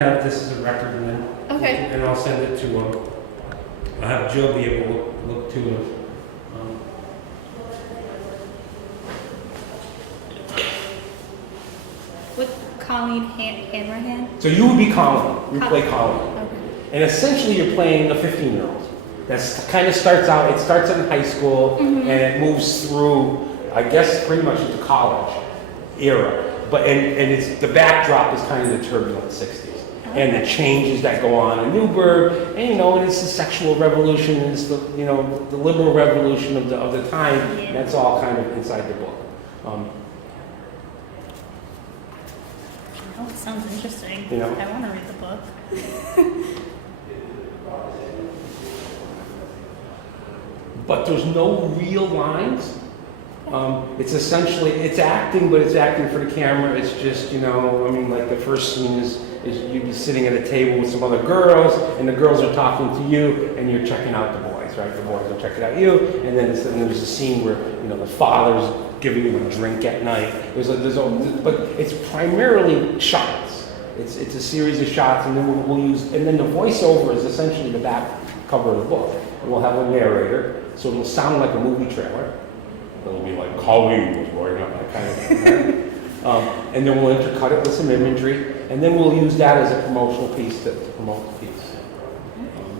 Have this as a record, and then and I'll send it to I'll have Jill be able to look to it. With Colleen Hanrahan? So you would be Colin. You play Colin, Okay. and essentially you're playing a 15-year-old. That's kind of starts out. It starts in high school and it moves through, I guess, pretty much into college era. But and it's the backdrop is kind of the turbulent '60s. And the changes that go on in Newburgh, and and it's the sexual revolution, and it's the the liberal revolution of the time. And that's all kind of inside the book. Oh, sounds interesting. I want to read the book. But there's no real lines. It's essentially acting, but it's acting for the camera. It's just like the first scene is you'd be sitting at a table with some other girls, and the girls are talking to you, and you're checking out the boys, right? The boys are checking out you, and then there's a scene where the father's giving you a drink at night. But it's primarily shots. It's a series of shots, and then we'll use, and then the voiceover is essentially the back cover of the book, and we'll have a narrator, so it'll sound like a movie trailer. It'll be like Colleen was going up, that kind of thing, right? And then we'll intercut it with some imagery, and then we'll use that as a promotional piece to promote the piece.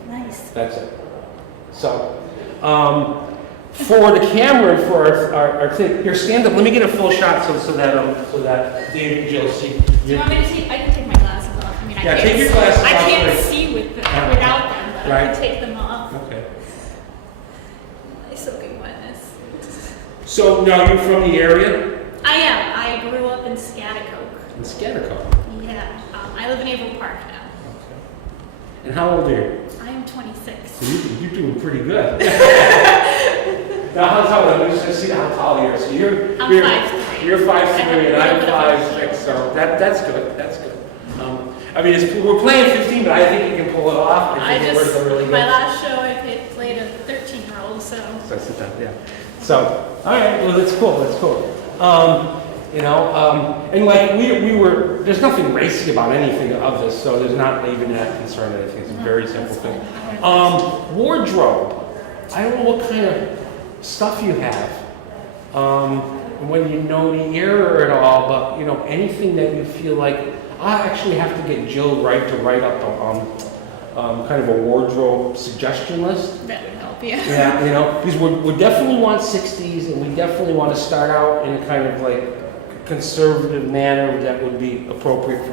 Nice. That's it. So, for the camera, for our thing, here, stand up. Let me get a full shot so that Dave and Jill see. Do you want me to see? I can take my glasses off. I mean, I can't. Take your glasses off. I can't see without them, but I can take them off. Okay. My soaking wetness. So now you're from the area? I am. I grew up in Schaghticoke. In Schaghticoke. Yeah. I live in Avon Park now. Okay. And how old are you? I am 26. So you're doing pretty good. Now, how tall are you? Let's see how tall you are. So I'm 5'3". You're 5'3", and I'm 5'6", so that's good. That's good. I mean, we're playing 15, but I think you can pull it off. My last show I played a 13-year-old, so. So I sit down, yeah. So, all right, well, that's cool. That's cool. And like we were, there's nothing racy about anything of this, so there's not even that concern. I think it's a very simple thing. Wardrobe. I don't know what kind of stuff you have. When you know the era at all, but anything that you feel like, I actually have to get Jill to write up kind of a wardrobe suggestion list. That would help, yeah. Yeah, because we definitely want 60s, and we definitely want to start out in a kind of like conservative manner that would be appropriate for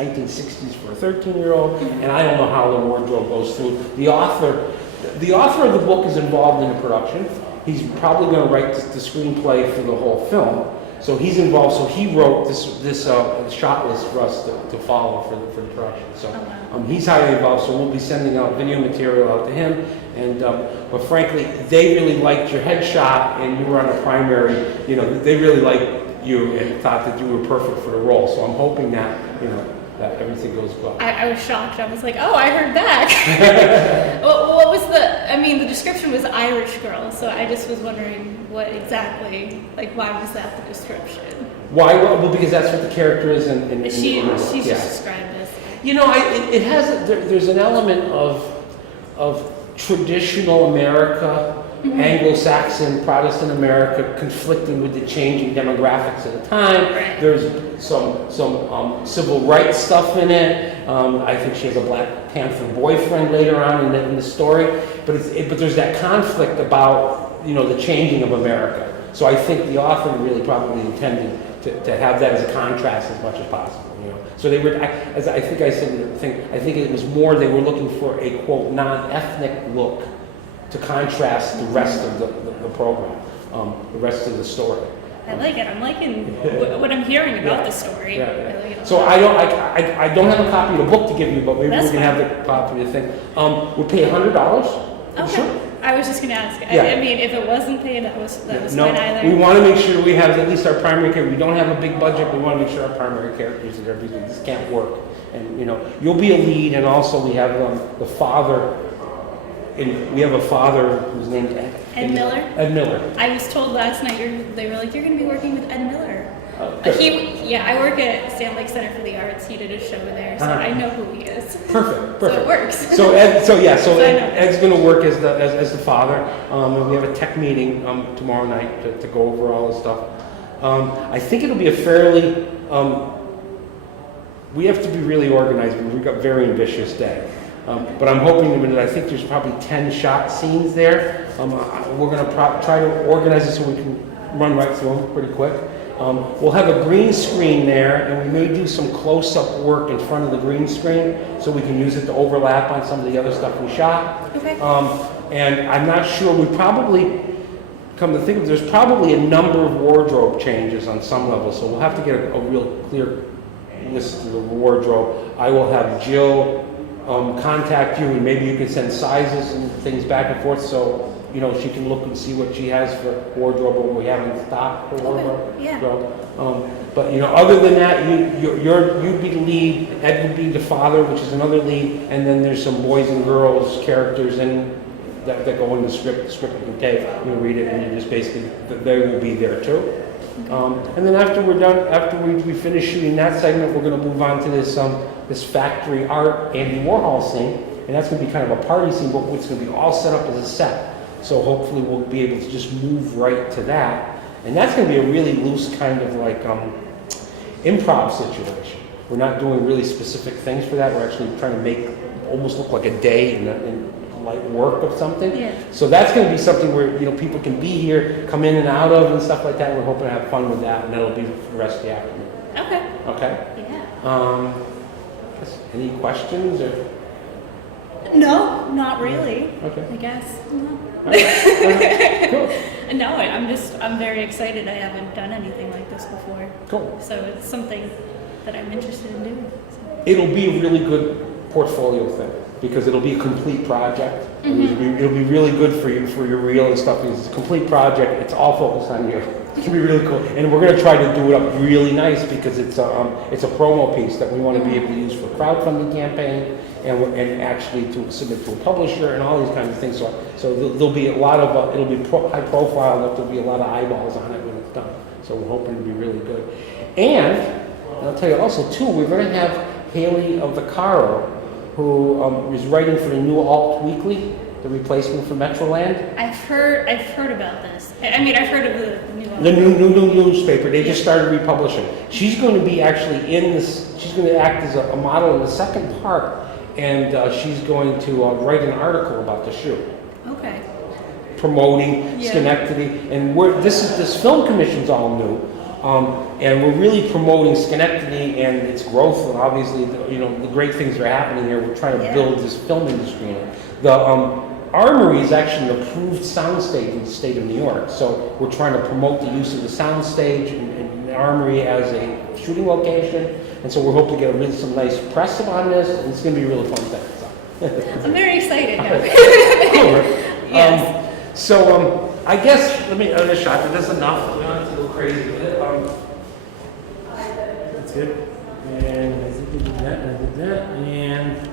1960s for a 13-year-old. And I don't know how the wardrobe goes through. The author of the book is involved in the production. He's probably going to write the screenplay for the whole film. So he's involved. So he wrote this shot list for us to follow for the production. So he's highly involved. So we'll be sending out video material out to him. And but frankly, they really liked your headshot, and you were on the primary. They really liked you and thought that you were perfect for the role. So I'm hoping that that everything goes well. I was shocked. I was like, oh, I heard that. What was the description was Irish girl, so I just was wondering what exactly, why was that the description? Why? Well, because that's what the character is in she's just described as. It has, there's an element of traditional America, Anglo-Saxon, Protestant America conflicting with the changing demographics of the time. Right. There's some civil rights stuff in it. I think she has a Black Panther boyfriend later on in the story. But there's that conflict about the changing of America. So I think the author really probably intended to have that as a contrast as much as possible. So they were, as I think I said in the thing, I think it was more they were looking for a quote non-ethnic look to contrast the rest of the program, the rest of the story. I like it. I'm liking what I'm hearing about the story. Yeah. I like it. So I don't have a copy of the book to give you, but maybe we can have the copy of the thing. We'll pay $100. Okay. Sure. I was just going to ask. Yeah. I mean, if it wasn't paid, that was fine either. We want to make sure we have at least our primary character. We don't have a big budget, but we want to make sure our primary characters are there because this can't work. And you'll be a lead, and also we have the father. We have a father who's named Ed Miller? Ed Miller. I was told last night they were like, you're going to be working with Ed Miller. Good. I work at Sand Lake Center for the Arts. He did a show there, so I know who he is. Perfect. So it works. So I know. Ed's going to work as the father, and we have a tech meeting tomorrow night to go over all this stuff. I think it'll be a fairly we have to be really organized. We've got a very ambitious day. But I'm hoping that I think there's probably 10 shot scenes there. We're going to try to organize it so we can run right through them pretty quick. We'll have a green screen there, and we may do some close-up work in front of the green screen so we can use it to overlap on some of the other stuff we shot. Okay. And I'm not sure, we probably, come to think of it, there's probably a number of wardrobe changes on some level, so we'll have to get a real clear list of the wardrobe. I will have Jill contact you, and maybe you can send sizes and things back and forth, so she can look and see what she has for wardrobe when we have in stock for wardrobe. Yeah. So, but other than that, you'd be the lead. Ed would be the father, which is another lead, and then there's some boys and girls characters that go in the script. The script you can take, you read it, and you just basically they will be there too. And then after we're done, after we finish shooting that segment, we're going to move on to this factory art Andy Warhol scene, and that's going to be kind of a party scene, but it's going to be all set up as a set. So hopefully we'll be able to just move right to that, and that's going to be a really loose kind of like improv situation. We're not doing really specific things for that. We're actually trying to make almost look like a day in light work of something. Yeah. So that's going to be something where people can be here, come in and out of, and stuff like that. We're hoping to have fun with that, and that'll be for the rest of the afternoon. Okay. Okay. Yeah. Any questions or? No, not really. Okay. I guess. No. Cool. No, I'm very excited. I haven't done anything like this before. Cool. So it's something that I'm interested in doing. So. It'll be a really good portfolio thing because it'll be a complete project. It'll be really good for you for your reel and stuff. Because it's a complete project. It's all focused on you. It's gonna be really cool, and we're gonna try to do it up really nice because it's a promo piece that we want to be able to use for crowdfunding campaign and actually to submit to a publisher and all these kinds of things. So there'll be a lot of it'll be high profile enough. There'll be a lot of eyeballs on it when it's done. So we're hoping to be really good. And I'll tell you also too, we're going to have Haley of the Caro, who is writing for the New Alt Weekly, the replacement for Metroland. I've heard about this. I mean, I've heard of the new one. The new newspaper. They just started republishing. She's going to be actually in this. She's going to act as a model in the second part, and she's going to write an article about the shoot. Okay. Promoting Schenectady, and this film commission's all new, and we're really promoting Schenectady and its growth, and obviously the great things that are happening here. We're trying to build this film industry in it. The Armory is actually an approved soundstage in the state of New York, so we're trying to promote the use of the soundstage and the Armory as a shooting location, and so we're hoping to get some nice press on this, and it's going to be a really fun thing. I'm very excited now. Cool. Yes. So I guess let me shot. That's enough. We don't have to go crazy with it. That's good. And I did that. And